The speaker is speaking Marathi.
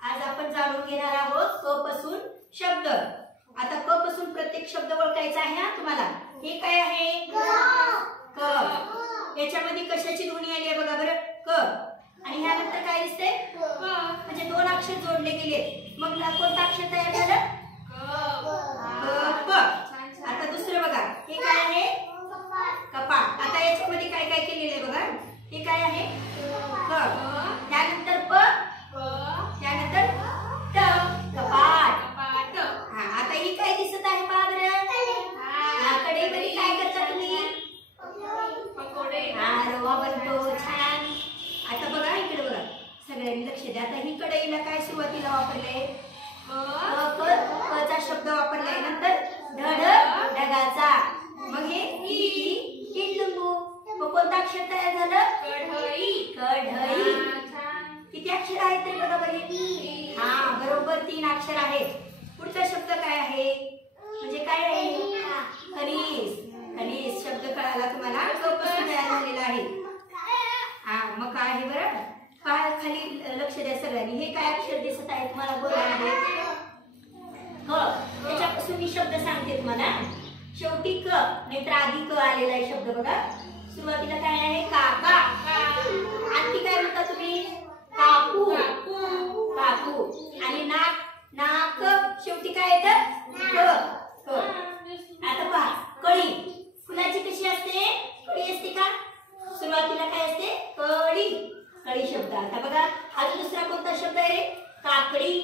आज आपण जाणून घेणार आहोत क पासून शब्द। आता क पासून प्रत्येक शब्द ओळखायचा आहे हा तुम्हाला। हे काय आहे? क। याच्यामध्ये कशाची ध्वनी आली आहे बघा बरं, क। आणि ह्यानंतर काय दिसते? म्हणजे दोन अक्षर जोडले गेले, मग कोणतं अक्षर तयार झालं? क। आता दुसरं बघा, हे काय आहे? कपाट। आता याच्यामध्ये काय काय केलेलं आहे बघा, हे काय आहे? क। त्यानंतर प, त्यानंतर ट, कपाट। हा, आता ही काय दिसत आहे पहा बरं? कढईमध्ये काय करता तुम्ही? हा, रवा बनतो, छान। आता बघा इकडे बघा, सगळ्यांनी लक्ष द्या। आता ही कढईला काय सुरुवातीला वापरले? क चा शब्द वापरलाय, नंतर ढ ढगाचा, मग हे इडलिंबू। मग कोणतं अक्षर तयार झालं? कढई। किती अक्षर आहेत तरी बघा बघे? हा, बरोबर 3 अक्षर आहेत। पुढचा शब्द काय आहे? म्हणजे काय आहे? खनिज। खनिज शब्द कळाला तुम्हाला, क पासून तयार झालेला आहे। हा, मग काय आहे बरं? काय खाली लक्ष द्या सगळ्यांनी, हे काय अक्षर दिसत आहे तुम्हाला बोर्डमध्ये? क। त्याच्यापासून मी शब्द सांगते तुम्हाला। शेवटी क नाहीतर आधी क आलेला आहे शब्द बघा। सुरुवातीला काय आहे? काका। आणखी काय म्हणता तुम्ही? काकू। काकू। आणि नाक, नाक शेवटी काय येतं? क। आता पहा, कळी। फुलाची कशी असते? कळी असते का? सुरुवातीला काय असते? कळी। कळी शब्द। आता बघा, अजून दुसरा कोणता शब्द आहे? काकडी।